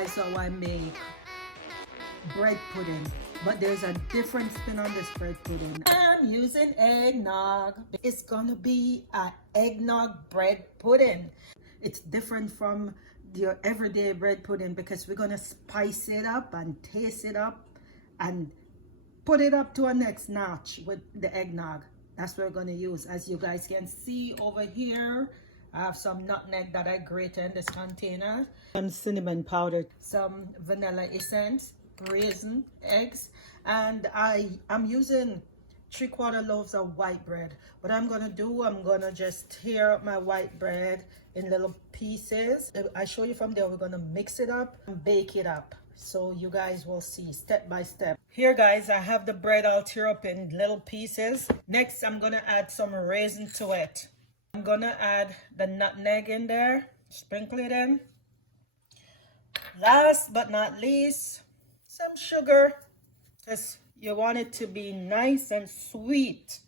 guys how I make bread pudding, but there's a different spin on this bread pudding. I'm using eggnog. It's gonna be a eggnog bread pudding. It's different from your everyday bread pudding because we're gonna spice it up and taste it up and put it up to a next notch with the eggnog. That's what we're gonna use. As you guys can see over here, I have some nutmeg that I grated in this container, some cinnamon powder, some vanilla essence, raisin, eggs, and I'm using 3/4 loaves of white bread. What I'm gonna do, I'm gonna just tear up my white bread in little pieces. I show you from there. We're gonna mix it up and bake it up, so you guys will see step by step. Here guys, I have the bread all tear up in little pieces. Next, I'm gonna add some raisin to it. I'm gonna add the nutmeg in there, sprinkle it in. Last but not least, some sugar, because you want it to be nice and sweet.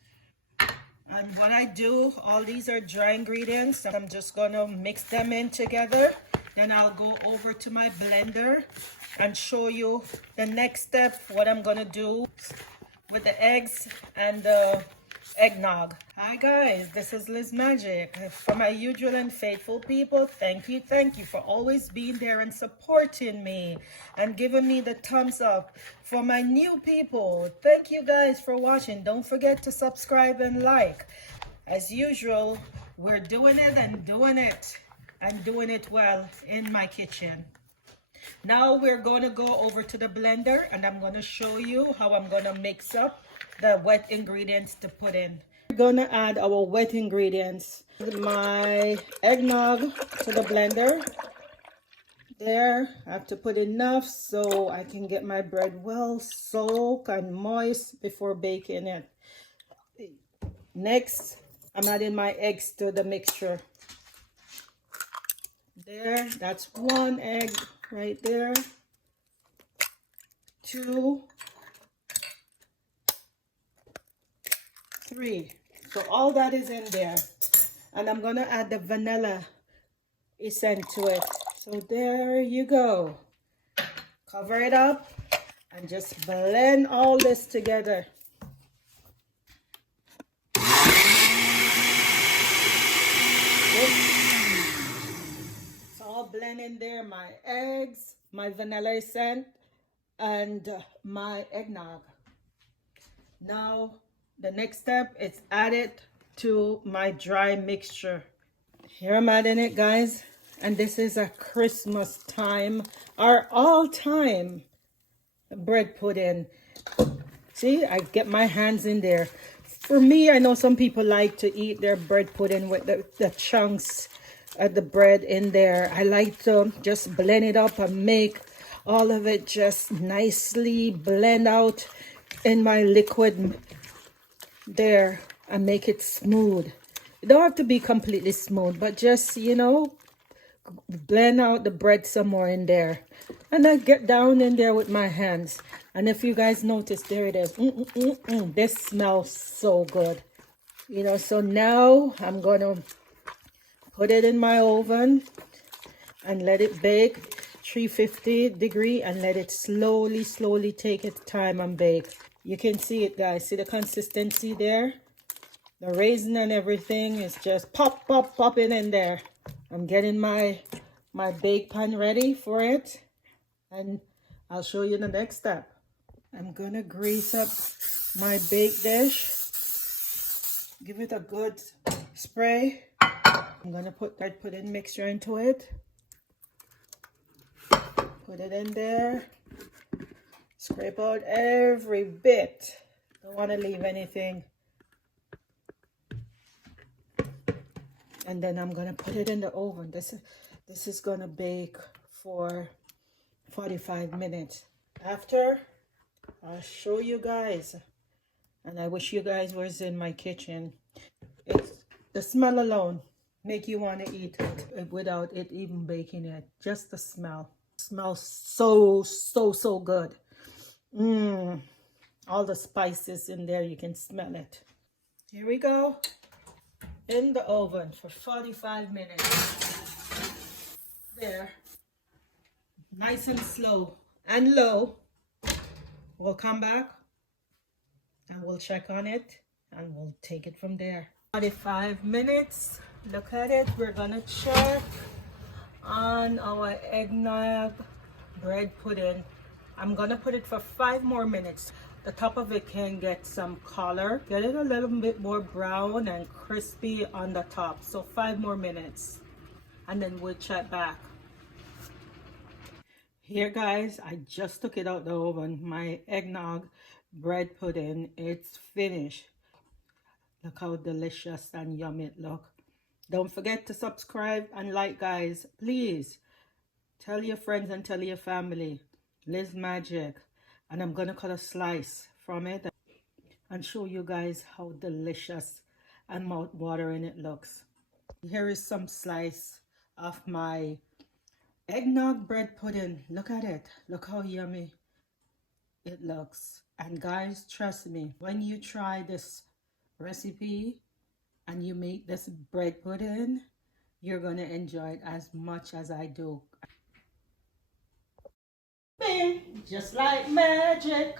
And what I do, all these are dry ingredients. I'm just gonna mix them in together. Then I'll go over to my blender and show you the next step, what I'm gonna do with the eggs and the eggnog. Hi guys, this is Liz Magic. For my usual and faithful people, thank you for always being there and supporting me and giving me the thumbs up. For my new people, thank you guys for watching. Don't forget to subscribe and like. As usual, we're doing it and doing it and doing it well in my kitchen. Now we're going to go over to the blender and I'm going to show you how I'm going to mix up the wet ingredients to put in. We're going to add our wet ingredients. My eggnog to the blender. There, I have to put enough so I can get my bread well soaked and moist before baking it. Next, I'm adding my eggs to the mixture. There, that's 1 egg right there. 2, 3. So all that is in there. And I'm going to add the vanilla essence to it. So there you go. Cover it up and just blend all this together. It's all blending there. My eggs, my vanilla essence, and my eggnog. Now, the next step is add it to my dry mixture. Here I'm adding it, guys. And this is a Christmas time, our all-time bread pudding. See, I get my hands in there. For me, I know some people like to eat their bread pudding with the chunks of the bread in there. I like to just blend it up and make all of it just nicely blend out in my liquid there and make it smooth. It don't have to be completely smooth, but just, you know, blend out the bread some more in there. And I get down in there with my hands. And if you guys notice, there it is. This smells so good. You know, so now I'm going to put it in my oven and let it bake 350 degree and let it slowly take its time and bake. You can see it, guys. See the consistency there? The raisin and everything is just popping in there. I'm getting my bake pan ready for it, and I'll show you the next step. I'm gonna grease up my bake dish. Give it a good spray. I'm gonna put that pudding mixture into it. Put it in there. Scrape out every bit. Don't want to leave anything. And then I'm gonna put it in the oven. This is gonna bake for 45 minutes. After, I'll show you guys. And I wish you guys was in my kitchen. It's the smell alone make you want to eat it without it even baking it. Just the smell. Smells so good. All the spices in there, you can smell it. Here we go. In the oven for 45 minutes. There. nice and slow and low. We'll come back and we'll check on it and we'll take it from there. 45 minutes. Look at it. We're gonna check on our eggnog bread pudding. I'm gonna put it for 5 more minutes. The top of it can get some color, get it a little bit more brown and crispy on the top. So 5 more minutes and then we'll check back. Here guys, I just took it out the oven. My eggnog bread pudding, it's finished. Look how delicious and yummy it look. Don't forget to subscribe and like, guys. Please tell your friends and tell your family. Liz Magic. And I'm gonna cut a slice from it and show you guys how delicious and mouth-watering it looks. Here is some slice of my eggnog bread pudding. Look at it. Look how yummy it looks. And guys, trust me, when you try this recipe and you make this bread pudding, you're gonna enjoy it as much as I do. Just like magic.